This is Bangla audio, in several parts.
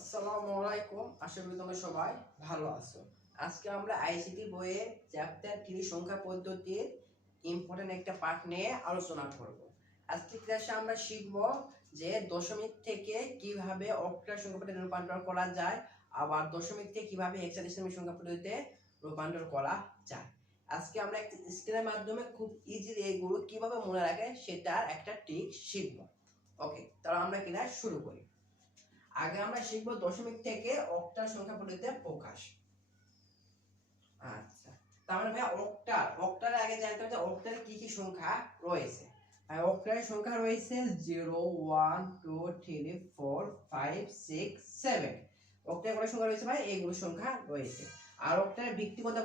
আসসালামু আলাইকুম, আশা করি তোমরা সবাই ভালো আছো। আজকে আমরা আইসিটি বইয়ের চ্যাপ্টার 3 সংখ্যা পদ্ধতির ইম্পর্টেন্ট একটা পার্ট নিয়ে আলোচনা করব। আজকে ক্লাসে আমরা শিখব যে দশমিক থেকে কিভাবে অক্টাল সংখ্যা পদ্ধতিতে রূপান্তর করা যায়, আবার দশমিক থেকে কিভাবে হেক্সাডেসিমাল সংখ্যা পদ্ধতিতে রূপান্তর করা যায়। আজকে আমরা একটা স্ক্রিনের মাধ্যমে খুব ইজিলি এগুলো কিভাবে মনে রাখে সেটার একটা ট্রিক শিখব। ওকে, তাহলে আমরা ক্লাস শুরু করি। আগে আমরা শিখব দশমিক থেকে অক্টাল সংখ্যা পদ্ধতিতে প্রকাশ। আচ্ছা, তাহলে ভাই অক্টালের আগে জানতে হবে যে অক্টালে কি কি সংখ্যা রয়েছে। অক্টালের সংখ্যা রয়েছে 0 1 2 3 4 5 6 7। অক্টালে কত সংখ্যা রয়েছে ভাই? এইগুলো সংখ্যা রয়েছে। আর অক্টালের ব্যক্তিগত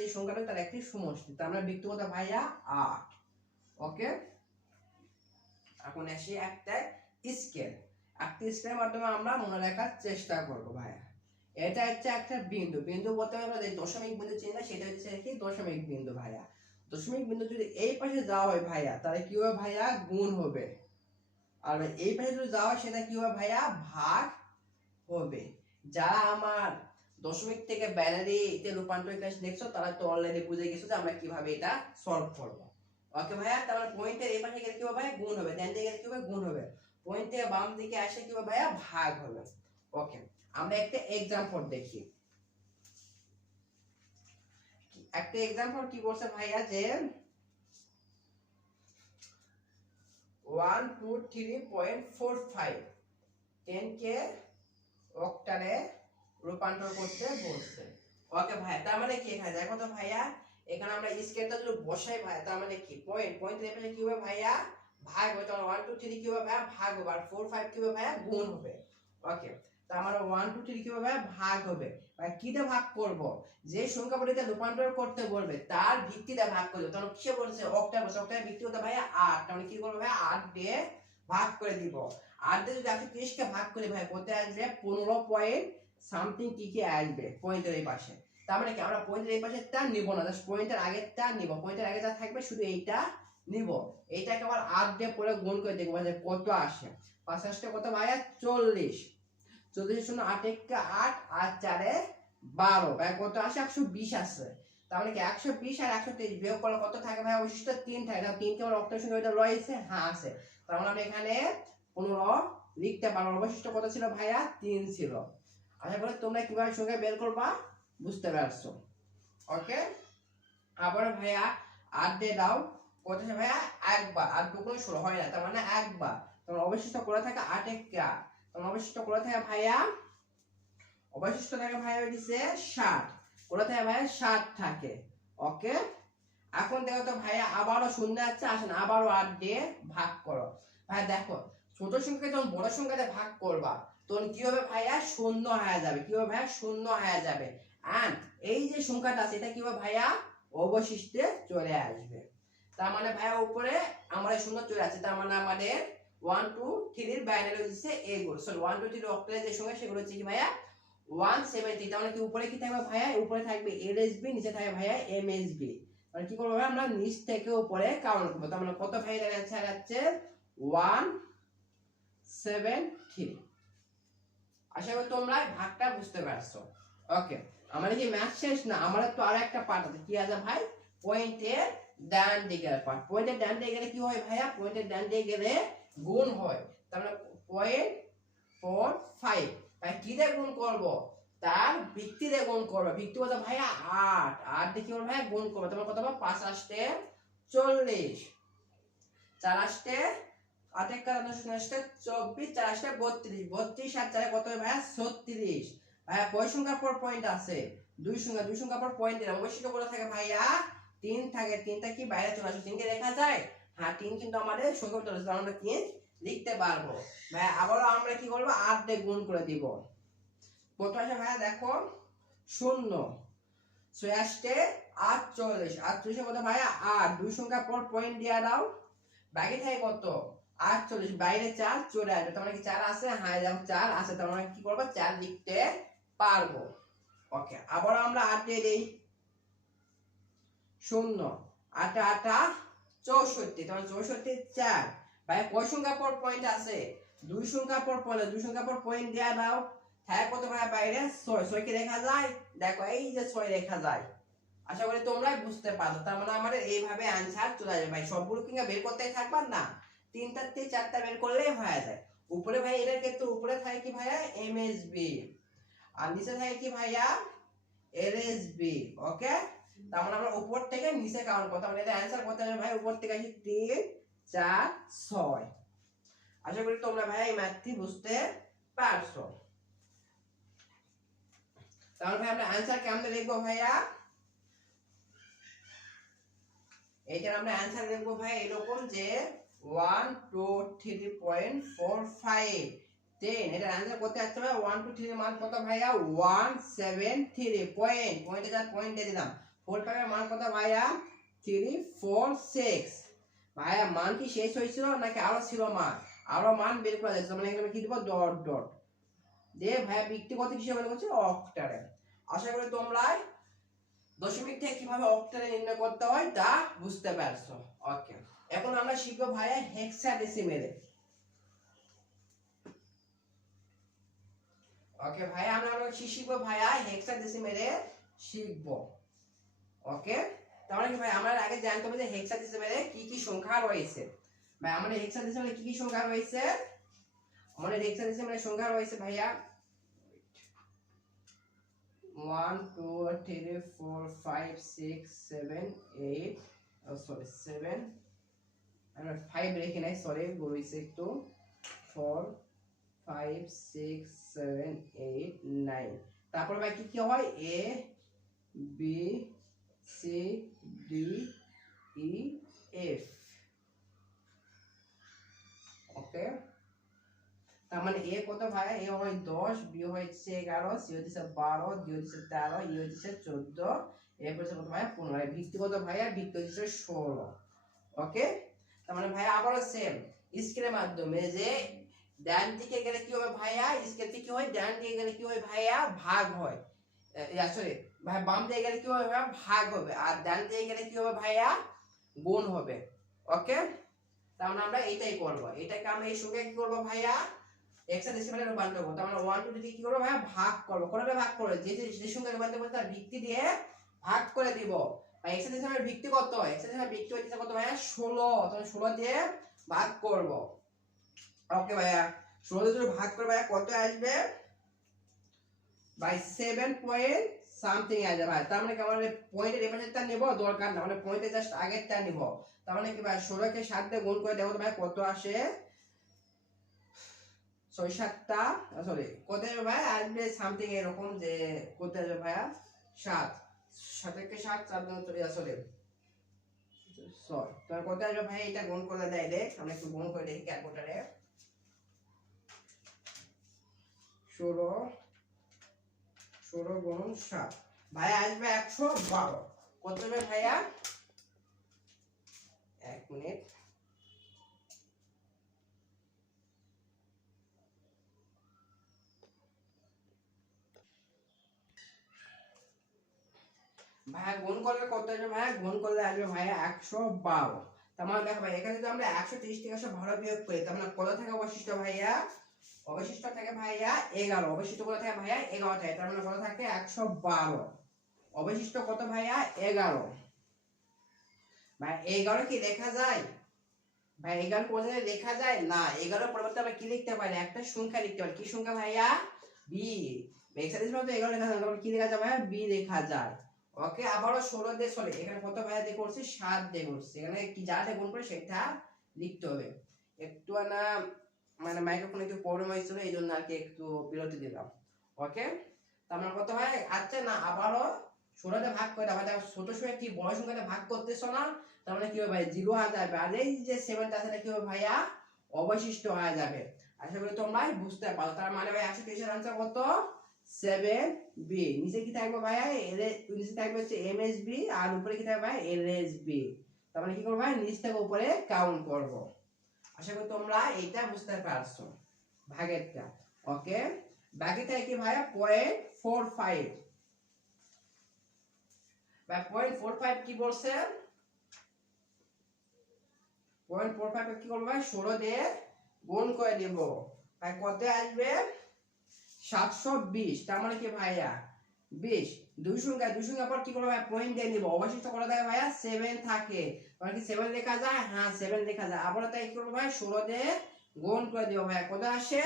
যে সংখ্যাটা তার একটি সমষ্টি, তার মানে ব্যক্তিগত ভাইয়া 8। ওকে, এখন আসি একটা স্কেল। একটা স্কেলের মাধ্যমে আমরা মনে রাখার চেষ্টা করব ভাইয়া। এটা হচ্ছে একটা বিন্দু। বিন্দু বলতে আমরা যে দশমিক বিন্দু চিনি না, সেটা হচ্ছে কি দশমিক বিন্দু ভাইয়া। দশমিক বিন্দু যদি এই পাশে যাওয়া হয় ভাইয়া, তাহলে কি হবে ভাইয়া? গুণ হবে। আর এই পাশে যদি যাওয়া হয় সেটা কি হবে ভাইয়া? ভাগ হবে। যারা আমার দশমিক থেকে বাইনারিতে রূপান্তরিত দেখছো তারা তো অলরেডি বুঝে গেছো যে আমরা কিভাবে এটা সলভ করব। ওকে ভাইয়া, তাহলে পয়েন্টের এই পাশে গেলে কি হবে ভাইয়া? গুণ হবে। ডান দিকে গেলে কি হবে? গুণ হবে। পয়েন্ট থেকে বাম দিকে আসে কি হবে ভাইয়া? ভাগ হবে। ওকে, আমরা একটা एग्जांपल দেখি। একটা एग्जांपल কি বলছে ভাইয়া যে 123.45 10 কে অক্টালে রূপান্তর করতে বলছে। ওকে ভাইয়া, তার মানে কি এখানে দেখো তো ভাইয়া, এখানে আমরা স্কেলটা যদি বসাই ভাইয়া, তার মানে কি পয়েন্ট এর পাশে কি হবে ভাইয়া? ভাগ হবে। তাহলে 1 2 3 কি হবে ভাইয়া? ভাগ হবে। আর 4 5 কি হবে ভাইয়া? গুণ হবে। ওকে, তার মানে 1 2 3 কি হবে ভাইয়া? ভাগ হবে। ভাই কি দিয়ে ভাগ করব? যে সংখ্যা পদ্ধতিতে রূপান্তর করতে বলবে তার ভিত্তিতে ভাগ করব। তখন কিসে বলছে? অক্টাল বলছে। অক্টালের ভিত্তি হতে ভাইয়া 8। তাহলে কি করব ভাইয়া? 8 দিয়ে ভাগ করে দিব। 8 দিয়ে যদি 130 কে ভাগ করি ভাই, কত আসবে? 15 পয়েন্ট সামথিং কি আসবে পয়েন্টের এই পাশে। তার মানে কি আমরা পয়েন্টের এই পাশেরটা নিব না, জাস্ট পয়েন্টের আগেরটা নিব। পয়েন্টের আগে যা থাকবে শুধু এইটা নিব। এইটাকে আবার 8 দিয়ে পরে গুণ করে দেখব যে কত আসে। 5 আসছে কত ভাইয়া? 40। 40 শূন্য 8 একে 8 আর 4 এ 12। ভাই কত আসে? 120 আসে। তার মানে কি 120 আর 123 বিয়োগ করলে কত থাকে ভাই? অবশিষ্ট 3 থাকে। না 3 কে আমার অক্টাল সংখ্যা এটা রয়েছে? হ্যাঁ আছে। তার মানে আমরা এখানে 15 লিখতে পারবো। অবশিষ্ট কত ছিল ভাইয়া? 3 ছিল। আশা করি তোমরা কিভাবে সংখ্যা বের করবা বুঝতে পারছো। ওকে, আবার ভাইয়া 8 দিয়ে দাও। কত আছে ভাইয়া? একবার। 8 দুগুণ 16 হয় না, তার মানে একবার। তোমার অবশিষ্ট করে থাকে 8 একে 8। তোমার অবশিষ্ট করে থাকে ভাইয়া, অবশিষ্ট থাকে ভাইয়া হইছে 60। করে থাকে ভাইয়া 60 থাকে। ওকে, এখন দেখো তো ভাইয়া আবারও শূন্য আছে, আসেন আবারও 8 দিয়ে ভাগ করো। ভাই দেখো, ছোট সংখ্যা যখন বড় সংখ্যাতে ভাগ করবা তখন কি হবে ভাইয়া? শূন্য হয়ে যাবে। কি হবে ভাইয়া? শূন্য হয়ে যাবে। আর এই যে সংখ্যাটা আছে এটা কি হবে ভাইয়া? অবশিষ্টে চলে আসবে। তার মানে ভাইয়া উপরে আমাদের শূন্য চলে আসছে, তার মানে আমাদের 1 2 3 এর বাইনারি হচ্ছে এগুলো। সরি 1 2 3 অক্টালের যে সংখ্যা সেগুলো হচ্ছে কি ভাইয়া? 173। তার মানে কি উপরে কি থাকবে ভাইয়া? উপরে থাকবে এলএসবি, নিচে থাকবে ভাইয়া এমএসবি। মানে কি করব ভাই? আমরা নিচ থেকে উপরে কাউন্ট করব। তার মানে কত ভাই? এর आंसर আছে 173। আশা করি তোমরা ভাগটা বুঝতে পারছো। ওকে, আমাদের কি ম্যাথ শেষ না, আমাদের তো আর একটা পার্ট আছে। কি আছে ভাই? পয়েন্টের ডান দিকের পার্ট। পয়েন্টের ডান দিকে গেলে কি হয় ভাইয়া? পয়েন্টের ডান দিকে গেলে গুণ হয়। তার মানে 0.45 ভাই কি দিয়ে গুণ করব? তার ভিত্তি দিয়ে গুণ করব। ভিত্তি কত ভাইয়া? 8। 8 দিয়ে কি করব ভাইয়া? গুণ করব। তার মানে কত হবে? 5 আসতে 40, 4 আসতে 8 একে 24, 4 আসতে 32। 32 আর 4 কত হবে ভাইয়া? 36। ভাইয়া কয় সংখ্যার পর পয়েন্ট আছে? 2 সংখ্যা। 2 সংখ্যার পর পয়েন্ট দিলাম। অবশ্যই করে থাকে ভাইয়া 3 থাকে। 3টা কি বাইরে চলে আসে? 3 কে দেখা যায়? হ্যাঁ, 3 কিন্তু আমাদের সংখ্যা চলে আসে, আমরা 3 লিখতে পারবো। ভাইয়া আবারও আমরা কি করব? 8 দিয়ে গুণ করে দিব। কত আসে ভাইয়া? দেখো 0 6 আসতে 48। 48 কত ভাইয়া? 8। 2 সংখ্যার পর পয়েন্ট দিয়া দাও। বাকি থাকে কত? 48। বাইরে 4 চলে আসবে। তার মানে কি 4 আছে? হ্যাঁ, দেখো 4 আছে। তার মানে কি করব? 4 লিখতে পারবো। ওকে, আবার আমরা 8 দিয়ে দেই। 0 8 8 64। তার মানে 64 4। ভাই কয় সংখ্যা পর পয়েন্ট আছে? 2 সংখ্যা পর পয়েন্ট। 2 সংখ্যা পর পয়েন্ট দেয়া দাও। থাকে কত ভাইয়া বাইরে 6 6 কি লেখা যায় দেখো এই যে 6 লেখা যায় আশা করি তোমরাই বুঝতে পারো তার মানে আমাদের এইভাবে आंसर চলে যাবে ভাই সবগুলো কি বের করতেই থাকবা না তিনটা থেকে চারটা বের করলেই হয়ে যায় উপরে ভাই এটার ক্ষেত্রে উপরে থাকে কি ভাইয়া এমএসবি আর নিচে থাকে কি ভাইয়া এলএসবি ওকে তার মানে আমরা উপর থেকে নিচে কাউন্ট করতে মানে এটা आंसर করতে হবে ভাই উপর থেকে আসি 3 4 6 আশা করি তোমরা ভাই এই ম্যাথটি বুঝতে পারছো তাহলে ভাই আমরা आंसर কেমনে লিখবো ভাইয়া এইটার আমরা आंसर লিখবো ভাই এরকম যে 1 2 3.45 10 এটা आंसर করতে আসছে ভাই 1 2 3 এর মান কত ভাইয়া 173 পয়েন্টে যা পয়েন্ট দিয়ে দিলাম 45 এর মান কত ভাইয়া 346 ভাইয়া মান কি শেষ হইছিল নাকি আরো ছিল মান আরো মান বের করা যাচ্ছে মানে এখানে কি দিব ডট ডট দে ভাইয়া ব্যক্তিগত হিসেবে বলে হচ্ছে অক্টারে আশা করি তোমরা দশমিক থেকে কিভাবে অক্টালে নির্ণয় করতে হয় তা বুঝতে পারছো ওকে এখন আমরা শিখব ভাইয়া হেক্সাডেসিমেলে ওকে ভাইয়া আমরা শিখব ভাইয়া হেক্সাডেসিমেলে শিখব ওকে তাহলে কি ভাই আমরা আগে জানতে হবে যে হেক্সাডেসিমেলে কি কি সংখ্যা রয়েছে ভাই আমাদের হেক্সাডেসিমেলে কি কি সংখ্যা রয়েছে আমাদের হেক্সাডেসিমেলে সংখ্যা রয়েছে ভাইয়া 1 2 3 4 5 6 7 8 sorry 7 আমরা 5 রেখে নাই সরি ভুল হইছে একটু 4 5 6 7 8 9 তারপর ভাই কি কি হয় a b c d e f ওকে তার মানে a কত ভাই a হয় 10 b হচ্ছে 11 c হচ্ছে 12 d হচ্ছে 13 e হচ্ছে 14 এরপর হচ্ছে কত ভাই 15 ভিত্তিগত ভাইয়া ভিত্তি হচ্ছে 16 ওকে তার মানে ভাইয়া আবারো সেম স্কেলের মাধ্যমে যে ডান দিকে গেলে কি হবে ভাইয়া স্কেল থেকে কি হয় ডান দিকে গেলে কি হয় ভাইয়া ভাগ হয় সরি ভাই বাম দিকে গেলে কি হবে ভাগ হবে আর ডান দিকে গেলে কি হবে ভাইয়া গুণ হবে ওকে তার মানে আমরা এইটাই করব এটাকে আমরা এই সঙ্গে কি করব ভাইয়া হেক্সাডেসিমেলে রূপান্তর করব তার মানে 1 2 3 কি করব ভাইয়া ভাগ করব কোনভাবে ভাগ করব যে সঙ্গে রূপান্তর করতে তার ভিত্তি দিয়ে ভাগ করে দিব ভাই হেক্সাডেসিমেলের ভিত্তি কত হেক্সাডেসিমেলের ভিত্তি হচ্ছে কত ভাইয়া 16 তাহলে 16 দিয়ে ভাগ করব ওকে ভাইয়া 16 দিয়ে ভাগ করে ভাইয়া কত আসবে ভাই 7 পয়েন্ট সামথিং আসবে ভাই তার মানে কি আমরা পয়েন্টের রেফারেন্সটা নেব দরকার না মানে পয়েন্টে জাস্ট আগেরটা নিব তার মানে কি ভাই 16 কে 7 দিয়ে গুণ করে দেখো ভাই কত আসে 6 7 টা সরি কত আসবে ভাই আসবে সামথিং এরকম যে কত আসবে ভাইয়া 7 7 কে 7 4 গুণ করে আসলে সরি তার কত আসবে ভাই এটা গুণ করে ডাইরেক্ট আমরা একটু গুণ করে দেখি ক্যালকুলেটরে 16 গুণ 7 ভাই আসবে 112 কত হবে ভাইয়া এক মিনিট ভাইয়া গুণ করলে কত আসবে ভাইয়া গুণ করলে আসবে ভাইয়া 112 তার মানে দেখো ভাই এখানে যদি আমরা 130 থেকে 112 বিয়োগ করি তার মানে কত থাকে অবশিষ্ট ভাইয়া অবশিষ্ট থাকে ভাইয়া 11 অবশিষ্ট কত থাকে ভাইয়া 11 থাকে তার মানে কত থাকে 112 অবশিষ্ট কত ভাইয়া 11 ভাই 11 কি লেখা যায় ভাই 11 পর্যন্ত লেখা যায় না 11 পরিবর্তে আমরা কি লিখতে পারি একটা সংখ্যা লিখতে পারি কি সংখ্যা ভাইয়া b হেক্সাডেসিমেলে তো 11 লেখা যায় তাহলে কি লেখা যায় ভাইয়া b লেখা যায় ওকে আবারো 16 দিয়ে চলে এখানে কত ভাইয়া দিয়ে করছি 7 দিয়ে করছি এখানে কি যা দিয়ে গুণ করে সেটা লিখতে হবে একটু না মানে মাইক্রোফোনে একটু প্রবলেম হয়েছিল এইজন্য আর কি একটু বিরতি দিলাম ওকে তার মানে কত হয় আচ্ছা না আবারো 16 দিয়ে ভাগ করে দাও ভাই ছোট সংখ্যা কি বড় সংখ্যাতে ভাগ করতেছো না তার মানে কি হবে ভাই 0 হয়ে যাবে আর এই যে 7 টা আছে কি হবে ভাইয়া অবশিষ্ট হয়ে যাবে আশা করি তোমরা বুঝতে পারো তার মানে ভাই 130 এর आंसर কত 7b নিচে কি থাকবে ভাইয়া নিচে থাকবে হচ্ছে msb আর উপরে কি থাকবে ভাই lsb তার মানে কি করব ভাই নিচ থেকে উপরে কাউন্ট করব আশা করি তোমরা এটা বুঝতে পারছো ভাগেরটা ওকে বাকি থাকে কি ভাইয়া 0.45 ভাই 0.45 কি বলছে 0.45 কি করব ভাই 16 দিয়ে গুণ করে দেব ভাই কত আসবে 720, তার মানে কি ভাইয়া 20, দুই সংখ্যা পর কি করবো ভাই পয়েন্ট দিয়ে নিব, অবশিষ্ট কত থাকে ভাইয়া 7 থাকে, মানে কি 7 লেখা যায়, হ্যাঁ 7 লেখা যায়। আবার তাই কি করবো ভাই 16 দিয়ে গুণ করে দিব ভাইয়া, কত আসে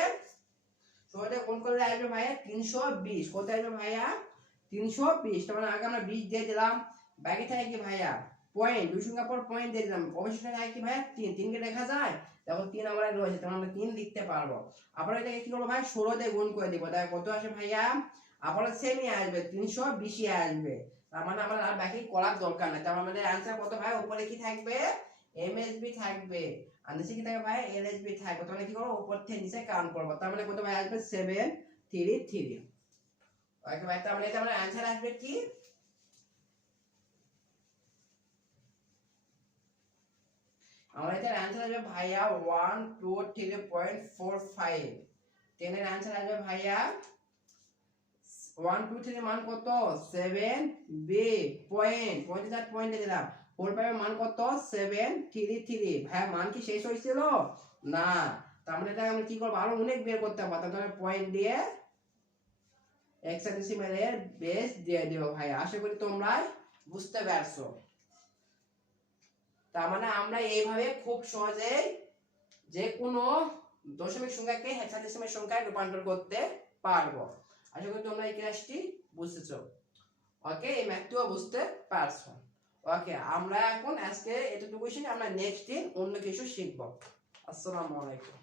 16 দিয়ে গুণ করলে আসবে ভাইয়া 320, কত আসবে ভাইয়া 320, তার মানে আগে আমরা 20 দিয়ে দিলাম, বাকি থাকে কি ভাইয়া পয়েন্ট, দুই সংখ্যা পর পয়েন্ট দিয়ে দিলাম, অবশিষ্ট থাকে কি ভাইয়া 3, 3 কে লেখা যায়, দেখো 3 আমরা রয়েছে, তাহলে আমরা 3 লিখতে পারবো। আবার এটাকে কি করবো ভাই 16 দিয়ে গুণ করে দিব, তাই কত আসে ভাইয়া আবার সেমই আসবে 320 আসবে, তার মানে আমার আর বাকি করার দরকার নাই, তার মানে आंसर কত ভাই উপরে কি থাকবে এমএসবি থাকবে, আর নিচে কি থাকবে ভাই এলএসবি থাকবে, তাহলে কি করব উপর থেকে নিচে কাউন্ট করব, তার মানে কত ভাই আসবে 733। ওকে ভাই, তার মানে এটা আমার आंसर আসবে কি, আমার এটার आंसर আসবে ভাইয়া 123.45, 10 এর आंसर আসবে ভাইয়া 1 2 3 মান কত 7 বি পয়েন্ট, 54 পয়েন্ট দিলাম, 4 5 এর মান কত 733, ভাই মান কি শেষ হইছিল না, তার মানে এটা আমরা কি করব আরো অনেক বের করতে পারতাম, তাহলে পয়েন্ট দিয়ে হেক্সাডেসিমালের বেস দিয়ে দিও ভাই, আশা করি তোমরা বুঝতে পারছো। তার মানে আমরা এইভাবে খুব সহজে যে কোনো দশমিক সংখ্যাকে হেক্সাডেসিমাল সংখ্যায় রূপান্তর করতে পারবো, আশা করি তোমরা এই ক্লাসটি বুঝতেছো। ওকে, এই ম্যাথটিও বুঝতে পারছো। ওকে, আমরা এখন আজকে এতটুকুই শিখি, আমরা নেক্সট দিন অন্য কিছু শিখবো। আসসালামু আলাইকুম।